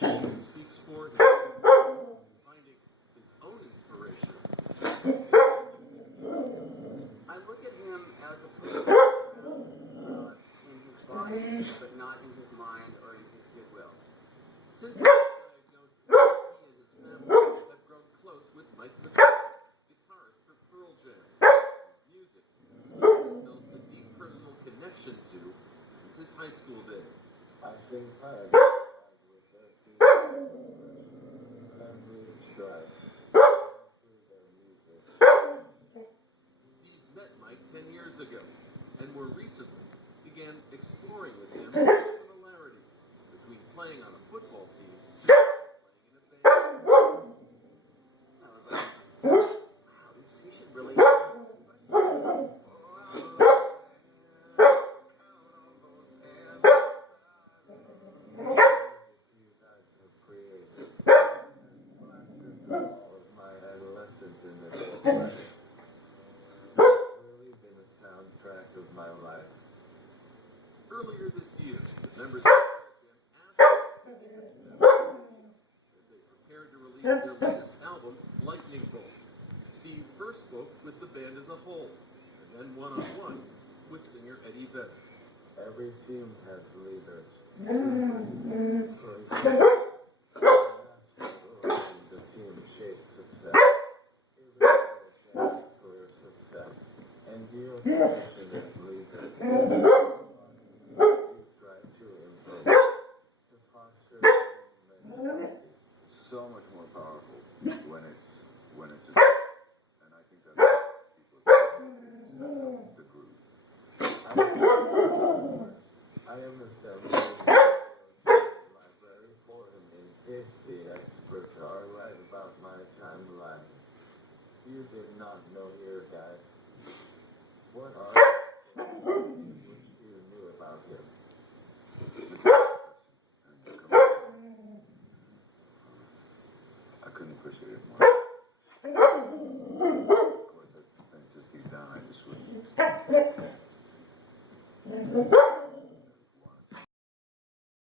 achievement speaks for him. Finding his own inspiration. I look at him as a person in his body, but not in his mind or in his goodwill. Since he was diagnosed, he and his family have grown close with Mike McCarthy, guitarist for Pearl Jam. Music Steve has built a deep personal connection to since his high school days. I sing hard. I wish I could. Memories strike through their music. Steve met Mike 10 years ago, and more recently began exploring with him similarities between playing on a football team and playing in a band. I was like, wow, he should really. You guys have created blasted all of my adolescence in this way. It's really been a soundtrack of my life. Earlier this year, the members of Pearl Jam asked as they prepared to release their latest album, Lightning Bolt. Steve first spoke with the band as a whole, and then one-on-one with singer Eddie Vedder. Every team has leaders. The team shapes success. Career success. And your position as leader. You try to improve. To foster mentality. So much more powerful when it's and I think that's people the group. I am assembling a library for him in case the experts are right about my timeline. You did not know your guy. What are which you knew about him? I couldn't appreciate it more.